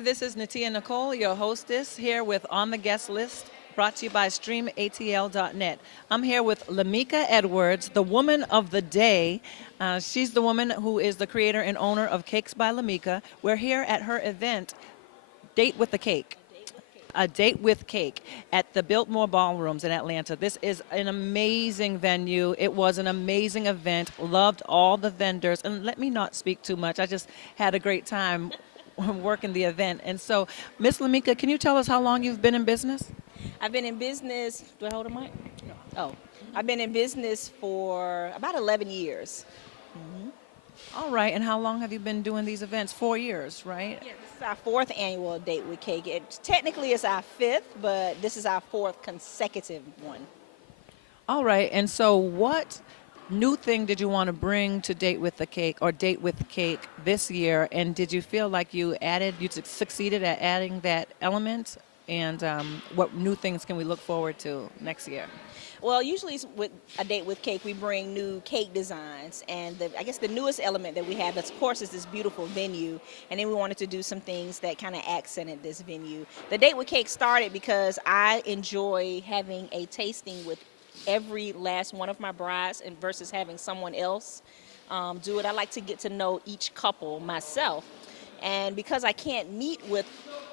this is Natia Nicole, your hostess, here with On the Guest List, brought to you by StreamATL.net. I'm here with Lamika Edwards, the woman of the day. She's the woman who is the creator and owner of Cakes by Lamika. We're here at her event, Date with the Cake. A Date with Cake at the Biltmore Ballrooms in Atlanta. This is an amazing venue. It was an amazing event. Loved all the vendors. And let me not speak too much. I just had a great time working the event. And so, Miss Lamika, can you tell us how long you've been in business? I've been in business. Do I hold a mic? Oh, I've been in business for about 11 years. All right. And how long have you been doing these events? 4 years, right? Yeah, this is our fourth annual Date with Cake. Technically, it's our fifth, but this is our fourth consecutive one. All right. And so, what new thing did you want to bring to Date with the Cake or Date with Cake this year? And did you feel like you succeeded at adding that element? And what new things can we look forward to next year? Well, usually with a Date with Cake, we bring new cake designs, and I guess the newest element that we have, of course, is this beautiful venue. And then we wanted to do some things that kind of accented this venue. The Date with Cake started because I enjoy having a tasting with every last one of my brides, and versus having someone else do it. I like to get to know each couple myself, and because I can't meet with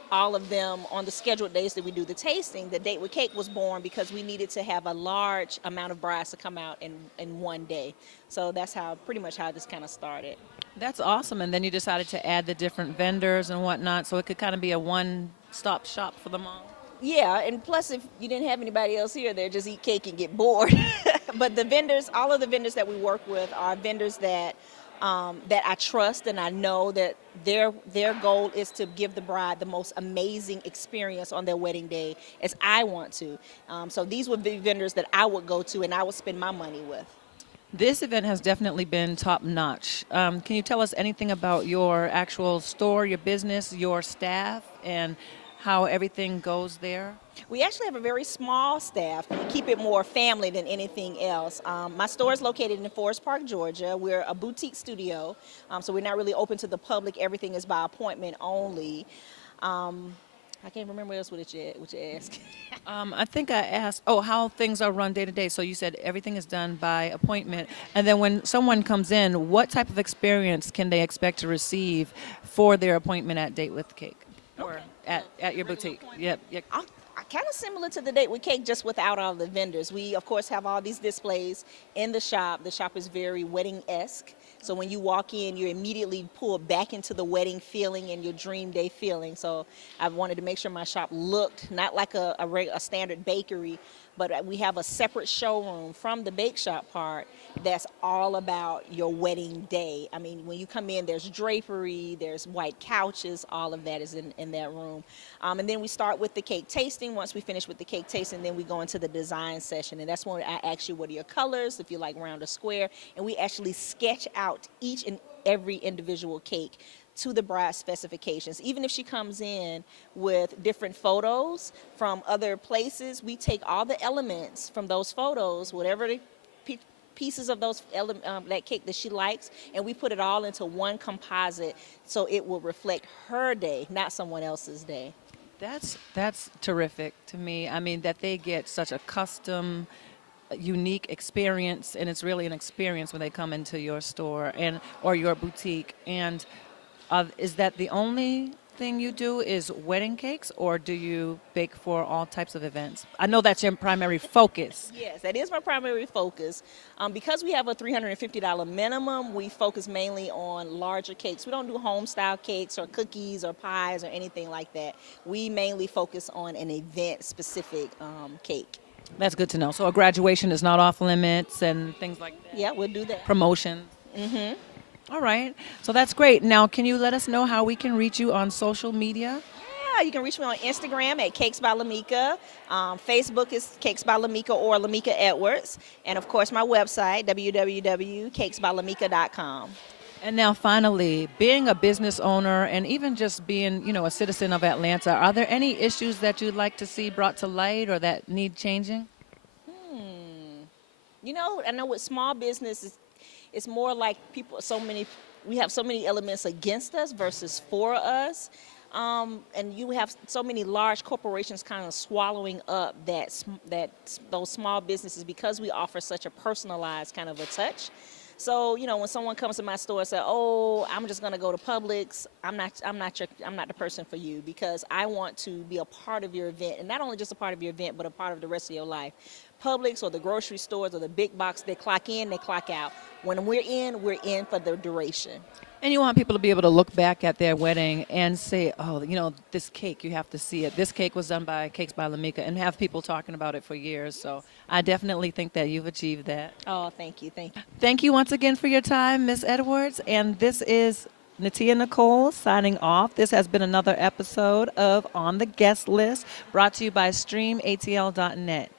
all of them on the scheduled days that we do the tasting, the Date with Cake was born because we needed to have a large amount of brides to come out in one day. So that's pretty much how this kind of started. That's awesome. And then you decided to add the different vendors and whatnot, so it could kind of be a one-stop shop for them all. Yeah, and plus if you didn't have anybody else here, they'd just eat cake and get bored. But the vendors, all of the vendors that we work with are vendors that I trust, and I know that their goal is to give the bride the most amazing experience on their wedding day as I want to. So these would be vendors that I would go to and I would spend my money with. This event has definitely been top notch. Can you tell us anything about your actual store, your business, your staff, and how everything goes there? We actually have a very small staff. We keep it more family than anything else. My store is located in Forest Park, Georgia. We're a boutique studio, so we're not really open to the public. Everything is by appointment only. I can't remember what else would you ask. I think I asked, how things are run day to day. So you said everything is done by appointment. And then when someone comes in, what type of experience can they expect to receive for their appointment at Date with Cake? Or at your boutique? Yep. Kind of similar to the Date with Cake, just without all the vendors. We, of course, have all these displays in the shop. The shop is very wedding-esque. So when you walk in, you're immediately pulled back into the wedding feeling and your dream day feeling. So I wanted to make sure my shop looked not like a standard bakery, but we have a separate showroom from the bake shop part that's all about your wedding day. I mean, when you come in, there's drapery, there's white couches, all of that is in that room. And then we start with the cake tasting. Once we finish with the cake tasting, then we go into the design session. And that's when I ask you, what are your colors, if you like round or square. And we actually sketch out each and every individual cake to the bride's specifications. Even if she comes in with different photos from other places, we take all the elements from those photos, whatever the pieces of that cake that she likes, and we put it all into one composite so it will reflect her day, not someone else's day. That's terrific to me. I mean, that they get such a custom, unique experience, and it's really an experience when they come into your store or your boutique. And is that the only thing you do is wedding cakes, or do you bake for all types of events? I know that's your primary focus. Yes, that is my primary focus. Because we have a $350 minimum, we focus mainly on larger cakes. We don't do home-style cakes or cookies or pies or anything like that. We mainly focus on an event-specific cake. That's good to know. So a graduation is not off limits and things like that? Yeah, we'll do that. Promotions? All right. So that's great. Now, can you let us know how we can reach you on social media? Yeah, you can reach me on Instagram at Cakes by Lamika. Facebook is Cakes by Lamika or Lamika Edwards. And, of course, my website, www.cakesbylamika.com. And now, finally, being a business owner and even just being, a citizen of Atlanta, are there any issues that you'd like to see brought to light or that need changing? I know with small business, it's more like we have so many elements against us versus for us. And you have so many large corporations kind of swallowing up those small businesses because we offer such a personalized kind of a touch. So, when someone comes to my store and says, "Oh, I'm just going to go to Publix," I'm not the person for you, because I want to be a part of your event, and not only just a part of your event, but a part of the rest of your life. Publix or the grocery stores or the big box, they clock in, they clock out. When we're in for the duration. And you want people to be able to look back at their wedding and say, oh, this cake, you have to see it. This cake was done by Cakes by Lamika, and have people talking about it for years. So I definitely think that you've achieved that. Oh, thank you, thank you. Thank you once again for your time, Ms. Edwards. And this is Natia Nicole signing off. This has been another episode of On the Guest List, brought to you by StreamATL.net.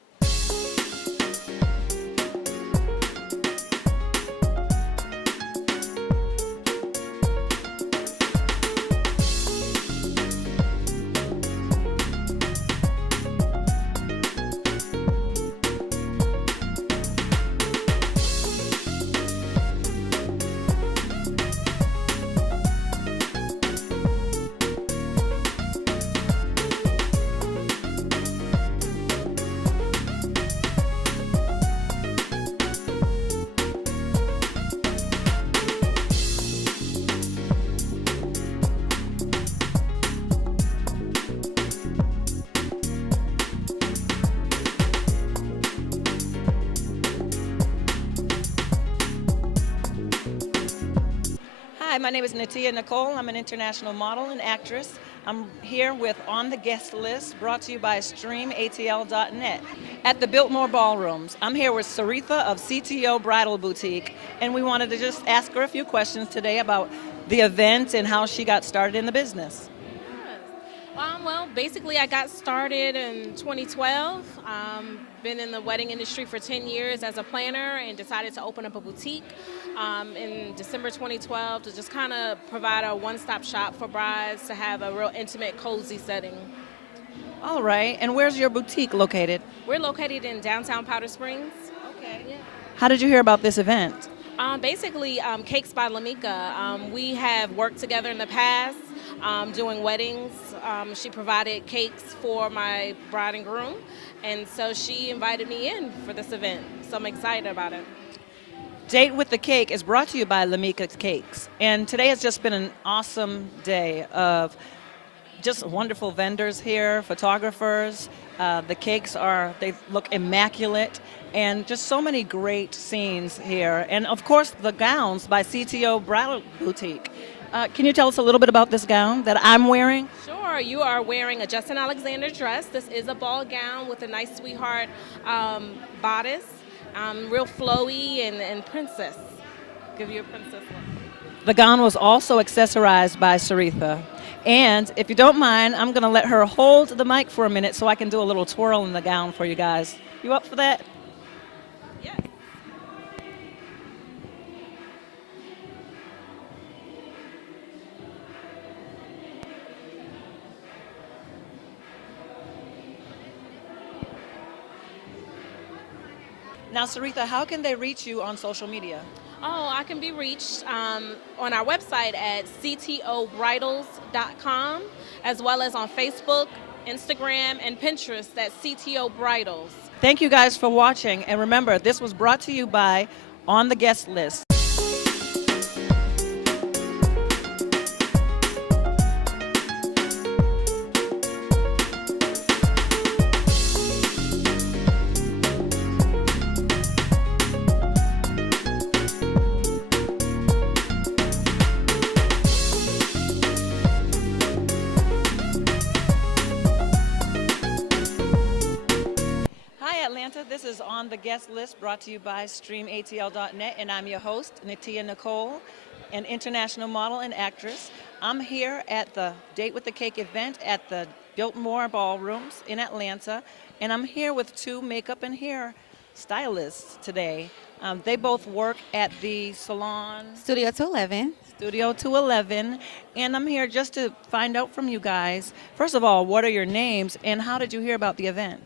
Hi, my name is Natia Nicole. I'm an international model and actress. I'm here with On the Guest List, brought to you by StreamATL.net at the Biltmore Ballrooms. I'm here with Saritha of CTO Bridal Boutique, and we wanted to just ask her a few questions today about the event and how she got started in the business. Well, basically, I got started in 2012. Been in the wedding industry for 10 years as a planner, and decided to open up a boutique in December 2012 to just kind of provide a one-stop shop for brides to have a real intimate, cozy setting. All right, and where's your boutique located? We're located in downtown Powder Springs. Okay. Yeah. How did you hear about this event? Basically, Cakes by Lamika. We have worked together in the past doing weddings. She provided cakes for my bride and groom, and so she invited me in for this event. So I'm excited about it. Date with the Cake is brought to you by Lamika's Cakes. And today has just been an awesome day of just wonderful vendors here, photographers. The cakes they look immaculate, and just so many great scenes here. And of course, the gowns by CTO Bridal Boutique. Can you tell us a little bit about this gown that I'm wearing? Sure, you are wearing a Justin Alexander dress. This is a ball gown with a nice sweetheart bodice, real flowy and princess. Give you a princess look. The gown was also accessorized by Saritha. And if you don't mind, I'm going to let her hold the mic for a minute so I can do a little twirl in the gown for you guys. You up for that? Yes. Now, Saritha, how can they reach you on social media? Oh, I can be reached on our website at ctobridals.com, as well as on Facebook, Instagram, and Pinterest at CTO Bridals. Thank you guys for watching. And remember, this was brought to you by On the Guest List. This is On the Guest List, brought to you by StreamATL.net, and I'm your host, Natia Nicole, an international model and actress. I'm here at the Date with the Cake event at the Biltmore Ballrooms in Atlanta, and I'm here with two makeup and hair stylists today. They both work at the salon Studio 211. Studio 211, and I'm here just to find out from you guys, first of all, what are your names, and how did you hear about the event?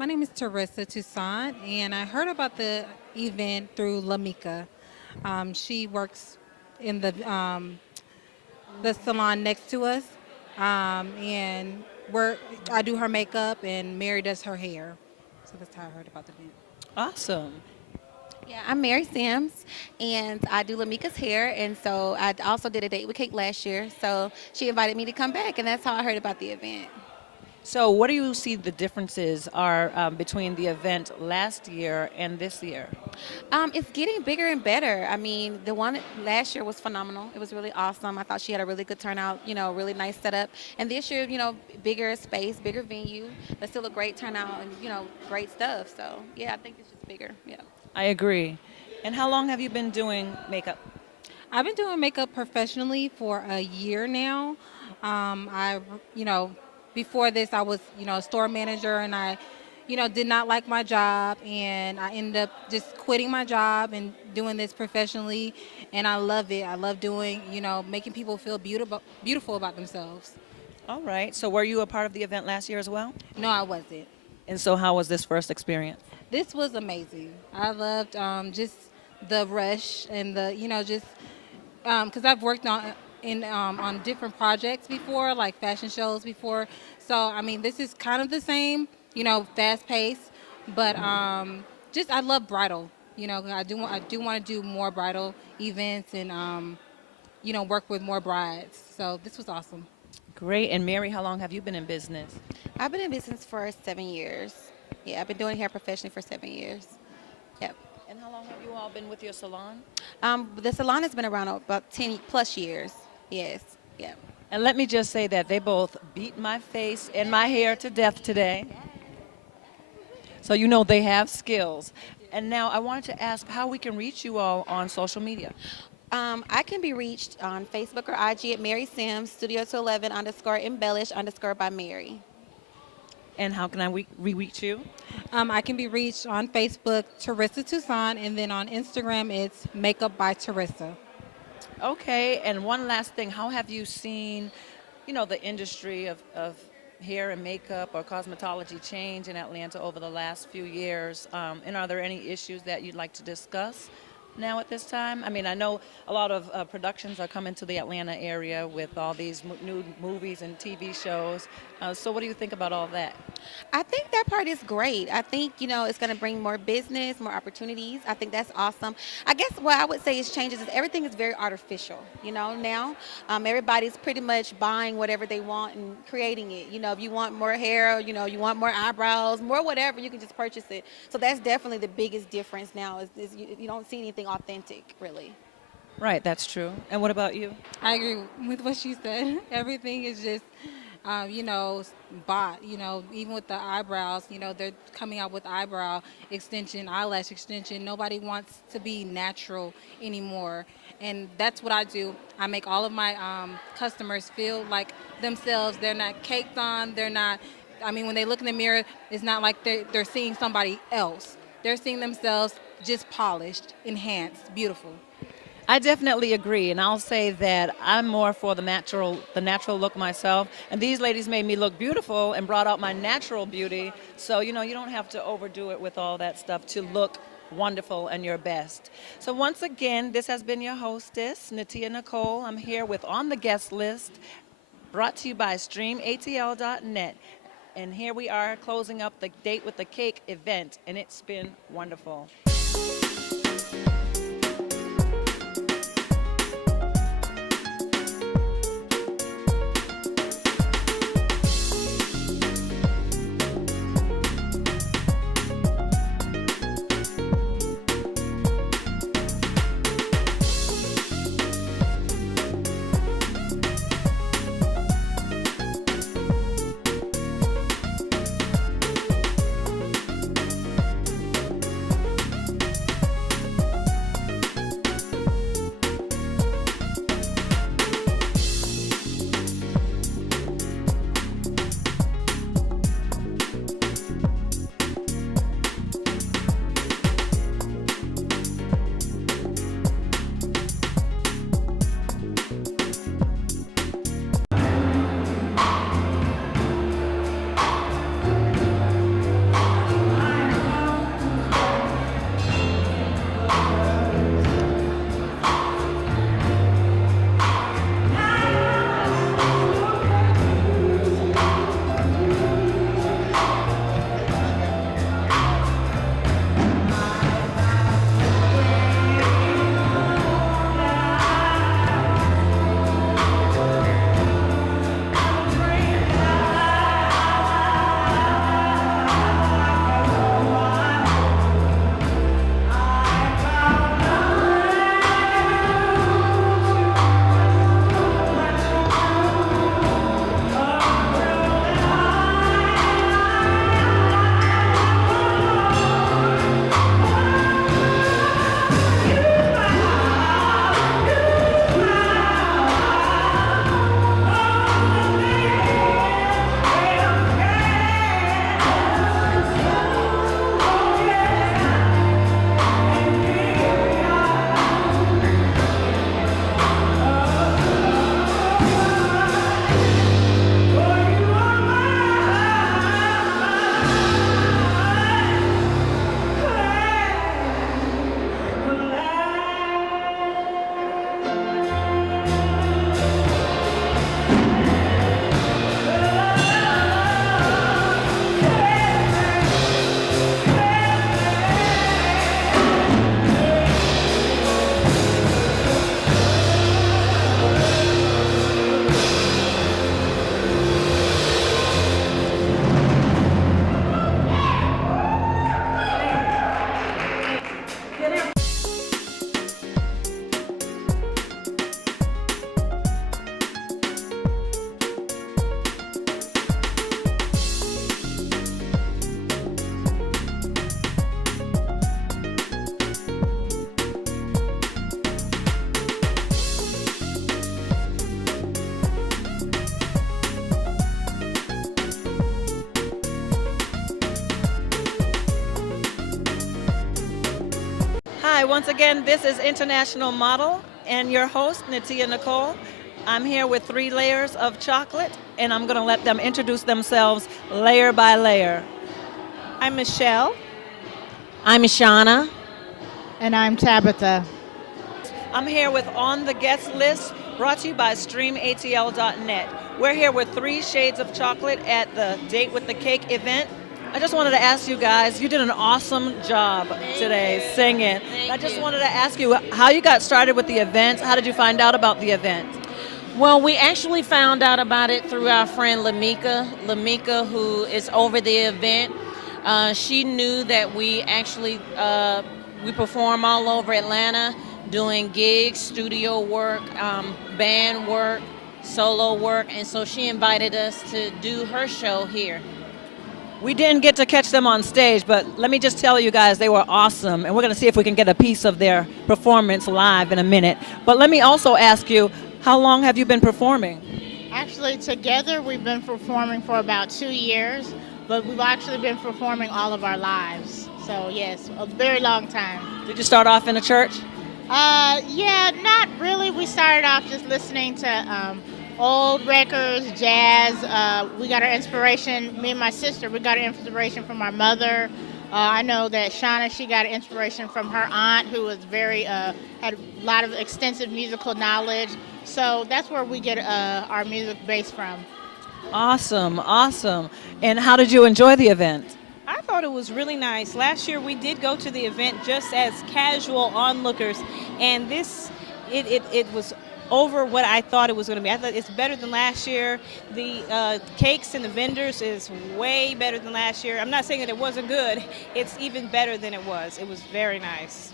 My name is Teresa Toussaint, and I heard about the event through Lamika. She works in the salon next to us, and I do her makeup, and Mary does her hair. So that's how I heard about the event. Awesome. Yeah, I'm Mary Sims, and I do Lamika's hair, and so I also did a date with Kate last year, so she invited me to come back, and that's how I heard about the event. So, what do you see the differences are between the event last year and this year? It's getting bigger and better. I mean, the one last year was phenomenal. It was really awesome. I thought she had a really good turnout, really nice setup. And this year, bigger space, bigger venue, but still a great turnout and, great stuff. So, yeah, I think it's just bigger. Yeah. I agree. And how long have you been doing makeup? I've been doing makeup professionally for a year now. Before this, I was, a store manager, and I, did not like my job, and I ended up just quitting my job and doing this professionally, and I love it. I love doing, making people feel beautiful about themselves. All right. So, were you a part of the event last year as well? No, I wasn't. And so, how was this first experience? This was amazing. I loved just the rush and the, just because I've worked on different projects before, like fashion shows before. So I mean, this is kind of the same, fast paced, but just I love bridal. I do want to do more bridal events and work with more brides. So this was awesome. Great. And Mary, how long have you been in business? I've been in business for 7 years. Yeah, I've been doing hair professionally for 7 years. Yep. And how long have you all been with your salon? The salon has been around about 10 plus years. Yes. Yeah. And let me just say that they both beat my face and my hair to death today. So they have skills. And now I wanted to ask how we can reach you all on social media. I can be reached on Facebook or IG at Mary Sims, Studio 211 _embellish _ by Mary. And how can I reach you? I can be reached on Facebook, Teresa Toussaint, and then on Instagram, it's Makeup by Teresa. Okay, and one last thing. How have you seen, the industry of hair and makeup or cosmetology change in Atlanta over the last few years? And are there any issues that you'd like to discuss now at this time? I mean, I know a lot of productions are coming to the Atlanta area with all these new movies and TV shows. So what do you think about all that? I think that part is great. I think, it's going to bring more business, more opportunities. I think that's awesome. I guess what I would say is changes is everything is very artificial, now. Everybody's pretty much buying whatever they want and creating it. If you want more hair, you want more eyebrows, more whatever, you can just purchase it. So that's definitely the biggest difference now is you don't see anything authentic, really. Right, that's true. And what about you? I agree with what she said. Everything is just, bought. Even with the eyebrows, they're coming out with eyebrow extension, eyelash extension. Nobody wants to be natural anymore. And that's what I do. I make all of my customers feel like themselves. They're not caked on. They're not, when they look in the mirror, it's not like they're seeing somebody else. They're seeing themselves just polished, enhanced, beautiful. I definitely agree, and I'll say that I'm more for the natural look myself. And these ladies made me look beautiful and brought out my natural beauty. So you don't have to overdo it with all that stuff to look wonderful and your best. So once again, this has been your hostess, Natia Nicole. I'm here with On the Guest List, brought to you by StreamATL.net. And here we are closing up the Date with the Cake event, and it's been wonderful. once again, this is International Model and your host, Natia Nicole. I'm here with 3 layers of chocolate, and I'm going to let them introduce themselves layer by layer. I'm Michelle. I'm Shauna. And I'm Tabitha. I'm here with On the Guest List, brought to you by StreamATL.net. We're here with 3 shades of chocolate at the Date with the Cake event. I just wanted to ask you guys, you did an awesome job today singing. I just wanted to ask you how you got started with the event. How did you find out about the event? Well, we actually found out about it through our friend Lamika, who is over the event. She knew that we actually we perform all over Atlanta, doing gigs, studio work, band work, solo work, and so she invited us to do her show here. We didn't get to catch them on stage, but let me just tell you guys, they were awesome, and we're going to see if we can get a piece of their performance live in a minute. But let me also ask you, how long have you been performing? Actually, together we've been performing for about 2 years, but we've actually been performing all of our lives. So yes, a very long time. Did you start off in a church? Yeah, not really. We started off just listening to old records, jazz. We got our inspiration, me and my sister, we got our inspiration from our mother. I know that Shauna, she got inspiration from her aunt, who was very, had a lot of extensive musical knowledge. So that's where we get our music based from. Awesome, awesome. And how did you enjoy the event? I thought it was really nice. Last year we did go to the event just as casual onlookers, and it was over what I thought it was going to be. I thought it's better than last year. The cakes and the vendors is way better than last year. I'm not saying that it wasn't good. It's even better than it was. It was very nice.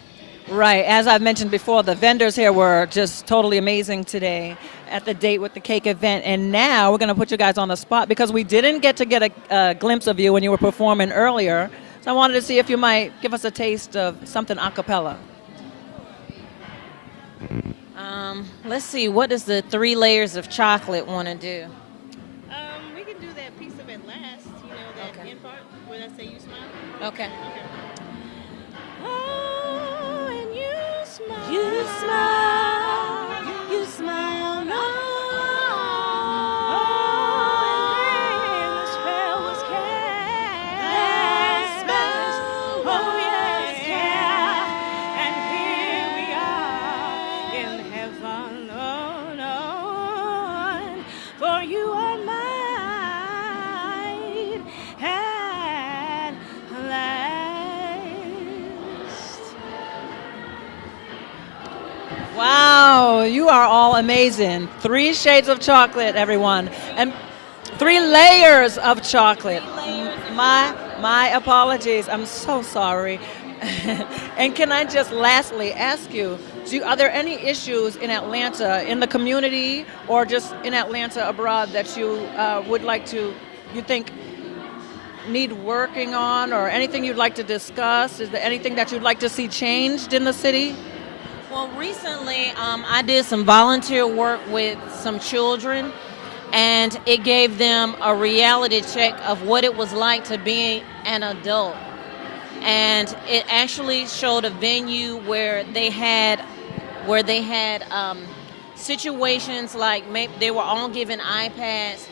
Right, as I've mentioned before, the vendors here were just totally amazing today at the Date with the Cake event. And now we're going to put you guys on the spot because we didn't get to get a glimpse of you when you were performing earlier. So I wanted to see if you might give us a taste of something a cappella. Let's see, what does the 3 layers of chocolate want to do? We can do that piece of it last, you know, that Okay. end part where I say you smile. Okay. Oh, and you smile. You smile, you smile, no. Wow, you are all amazing. 3 shades of chocolate, everyone. And 3 layers of chocolate. My apologies. I'm so sorry. And can I just lastly ask you, are there any issues in Atlanta, in the community, or just in Atlanta abroad that you would like to, you think need working on, or anything you'd like to discuss? Is there anything that you'd like to see changed in the city? Well, recently I did some volunteer work with some children, and it gave them a reality check of what it was like to be an adult. And it actually showed a venue where they had situations like they were all given iPads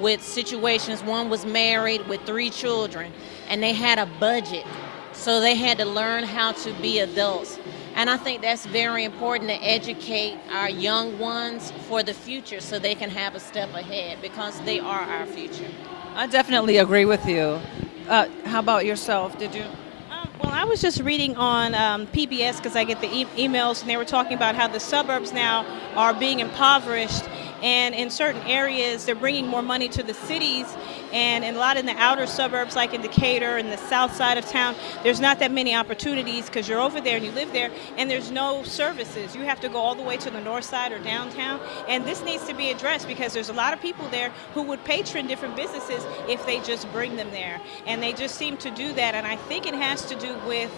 with situations. One was married with 3 children, and they had a budget, so they had to learn how to be adults. And I think that's very important to educate our young ones for the future so they can have a step ahead, because they are our future. I definitely agree with you. How about yourself? Did you? Well, I was just reading on PBS because I get the emails, and they were talking about how the suburbs now are being impoverished, and in certain areas they're bringing more money to the cities, and a lot in the outer suburbs like in Decatur and the south side of town, there's not that many opportunities because you're over there and you live there, and there's no services. You have to go all the way to the north side or downtown, and this needs to be addressed because there's a lot of people there who would patron different businesses if they just bring them there, and they just seem to do that. And I think it has to do with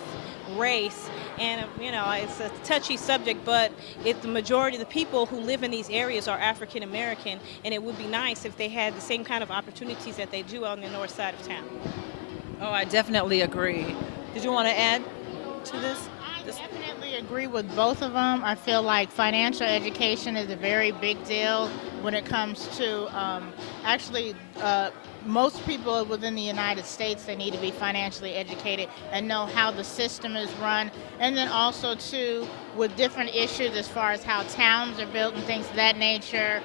race, and you know, it's a touchy subject, but if the majority of the people who live in these areas are African American, and it would be nice if they had the same kind of opportunities that they do on the north side of town. Oh, I definitely agree. Did you want to add to this? I Definitely agree with both of them. I feel like financial education is a very big deal when it comes to actually most people within the United States, they need to be financially educated and know how the system is run. And then also too, with different issues as far as how towns are built and things of that nature,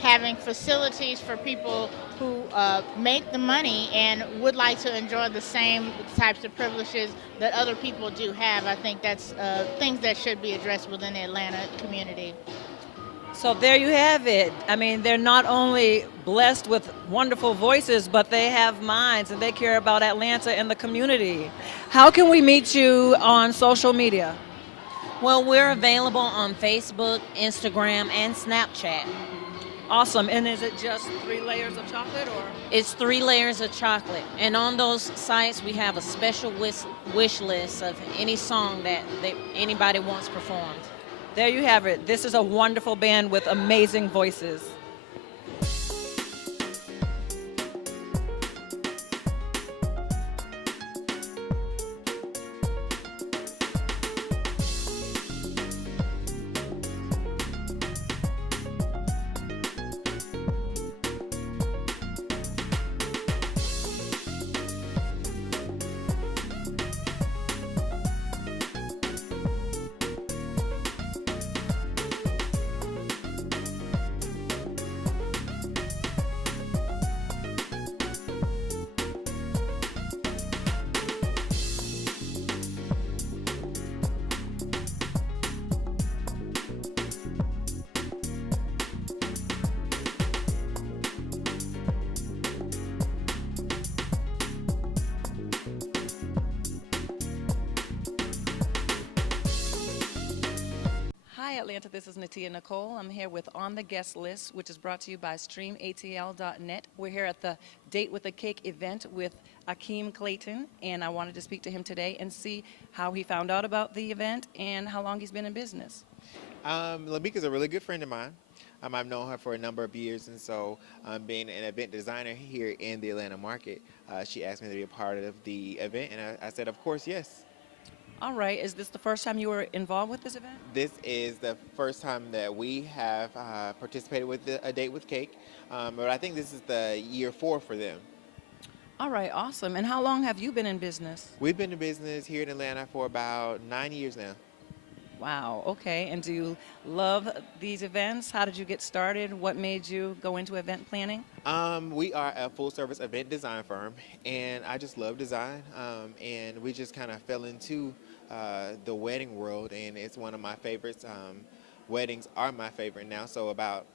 having facilities for people who make the money and would like to enjoy the same types of privileges that other people do have. I think that's things that should be addressed within the Atlanta community. So there you have it. I mean, they're not only blessed with wonderful voices, but they have minds and they care about Atlanta and the community. How can we meet you on social media? Well, we're available on Facebook, Instagram, and Snapchat. Awesome. And is it just 3 layers of chocolate or? It's 3 layers of chocolate. And on those sites, we have a special wish list of any song that anybody wants performed. There you have it. This is a wonderful band with amazing voices. Hi, Atlanta. This is Natia Nicole. I'm here with On the Guest List, which is brought to you by StreamATL.net. We're here at the Date with a Cake event with Akeem Clayton, and I wanted to speak to him today and see how he found out about the event and how long he's been in business. Lamika's a really good friend of mine. I've known her for a number of years, and so being an event designer here in the Atlanta market, she asked me to be a part of the event, and I said, of course, yes. All right. Is this the first time you were involved with this event? This is the first time that we have participated with a Date with Cake, but I think this is the year 4 for them. All right. Awesome. And how long have you been in business? We've been in business here in Atlanta for about 9 years now. Wow. Okay. And do you love these events? How did you get started? What made you go into event planning? We are a full-service event design firm, and I just love design, and we just kind of fell into the wedding world, and it's one of my favorites. Weddings are my favorite now, so about,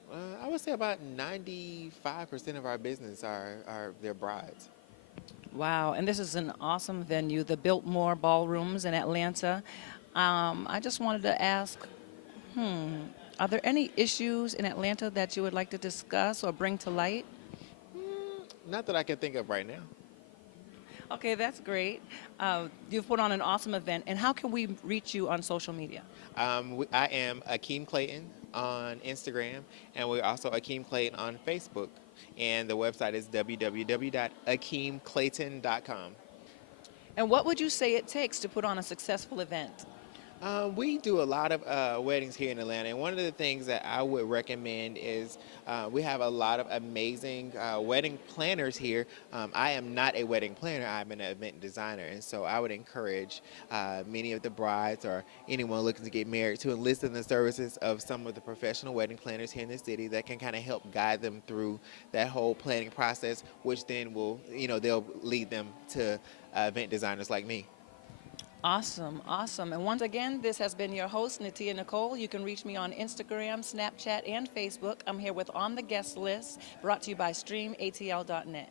I would say about 95% of our business are their brides. Wow. And this is an awesome venue, the Biltmore Ballrooms in Atlanta. I just wanted to ask, are there any issues in Atlanta that you would like to discuss or bring to light? Not that I can think of right now. Okay, that's great. You've put on an awesome event. And how can we reach you on social media? I am Akeem Clayton on Instagram, and we're also Akeem Clayton on Facebook. And the website is www.akeemclayton.com. And what would you say it takes to put on a successful event? We do a lot of weddings here in Atlanta, and one of the things that I would recommend is we have a lot of amazing wedding planners here. I am not a wedding planner, I'm an event designer, and so I would encourage many of the brides or anyone looking to get married to enlist in the services of some of the professional wedding planners here in the city that can kind of help guide them through that whole planning process, which then will, they'll lead them to event designers like me. Awesome, awesome. And once again, this has been your host, Natia Nicole. You can reach me on Instagram, Snapchat, and Facebook. I'm here with On the Guest List, brought to you by StreamATL.net.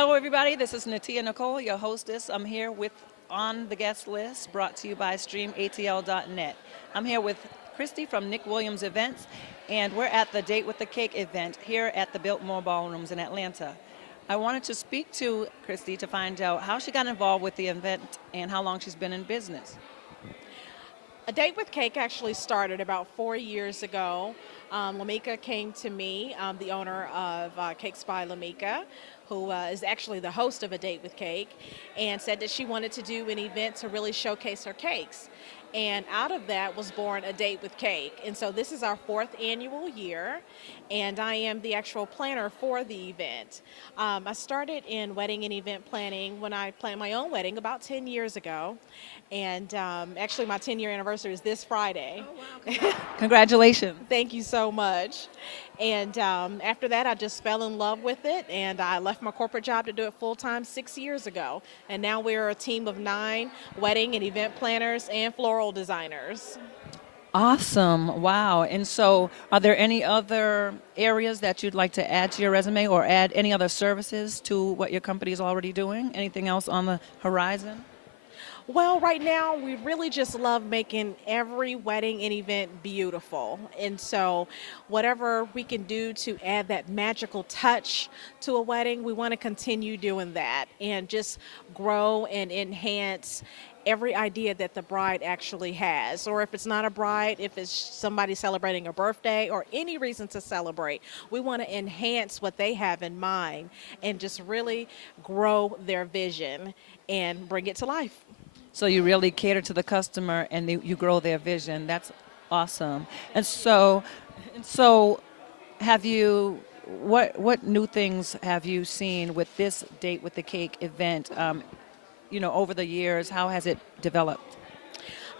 Hello, everybody. This is Natia Nicole, your hostess. I'm here with On the Guest List, brought to you by StreamATL.net. I'm here with Christy from Nick Williams Events, and we're at the Date with the Cake event here at the Biltmore Ballrooms in Atlanta. I wanted to speak to Christy to find out how she got involved with the event and how long she's been in business. A Date with Cake actually started about 4 years ago. Lamika came to me, the owner of Cakes by Lamika, who is actually the host of A Date with Cake, and said that she wanted to do an event to really showcase her cakes. And out of that was born A Date with Cake. And so this is our 4th annual year, and I am the actual planner for the event. I started in wedding and event planning when I planned my own wedding about 10 years ago. And actually my 10-year anniversary is this Friday. Oh, wow. Congratulations. Thank you so much. And after that, I just fell in love with it, and I left my corporate job to do it full-time 6 years ago. And now we're a team of 9 wedding and event planners and floral designers. Awesome. Wow. And so are there any other areas that you'd like to add to your resume or add any other services to what your company is already doing? Anything else on the horizon? Well, right now, we really just love making every wedding and event beautiful. And so whatever we can do to add that magical touch to a wedding, we want to continue doing that and just grow and enhance every idea that the bride actually has. Or if it's not a bride, if it's somebody celebrating a birthday or any reason to celebrate, we want to enhance what they have in mind and just really grow their vision and bring it to life. So you really cater to the customer and you grow their vision. That's awesome. And so have you, what new things have you seen with this Date with the Cake event? Over the years, how has it developed?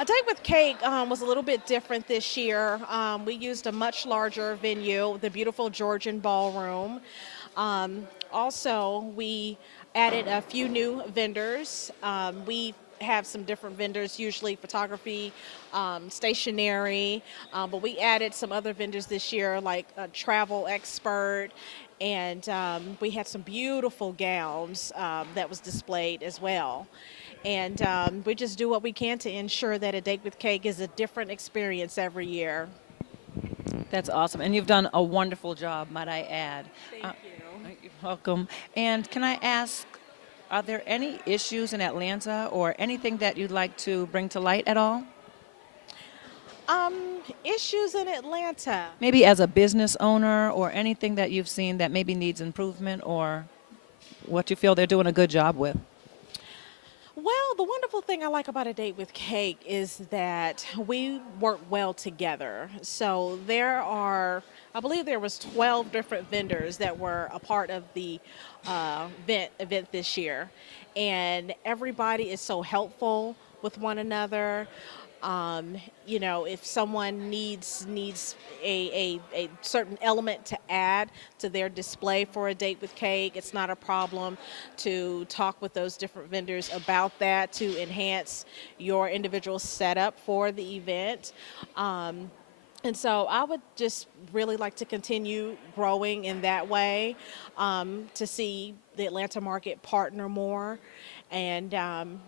A Date with Cake was a little bit different this year. We used a much larger venue, the beautiful Georgian Ballroom. Also, we added a few new vendors. We have some different vendors, usually photography, stationery, but we added some other vendors this year like a travel expert, and we had some beautiful gowns that was displayed as well. And we just do what we can to ensure that A Date with Cake is a different experience every year. That's awesome. And you've done a wonderful job, might I add. Thank you. You're welcome. And can I ask, are there any issues in Atlanta or anything that you'd like to bring to light at all? Issues in Atlanta. Maybe as a business owner or anything that you've seen that maybe needs improvement or what you feel they're doing a good job with? Well, the wonderful thing I like about A Date with Cake is that we work well together. So there are, I believe there was 12 different vendors that were a part of the event this year. And everybody is so helpful with one another. If someone needs a certain element to add to their display for A Date with Cake, it's not a problem to talk with those different vendors about that to enhance your individual setup for the event. And so I would just really like to continue growing in that way, to see the Atlanta market partner more and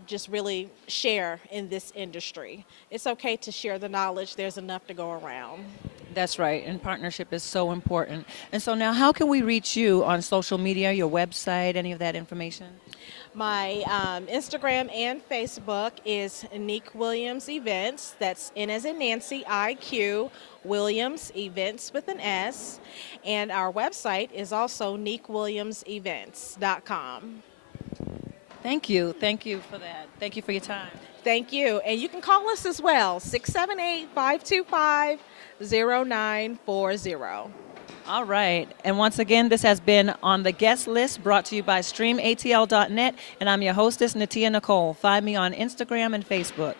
just really share in this industry. It's okay to share the knowledge. There's enough to go around. That's right, and partnership is so important. And so now how can we reach you on social media, your website, any of that information? My Instagram and Facebook is Nick Williams Events. That's N as in Nancy, I-Q, Williams Events with an S. And our website is also NickWilliamsEvents.com. Thank you. Thank you for that. Thank you for your time. Thank you. And you can call us as well, 678-525-0940. All right. And once again, this has been On the Guest List, brought to you by StreamATL.net. And I'm your hostess, Natia Nicole. Find me on Instagram and Facebook.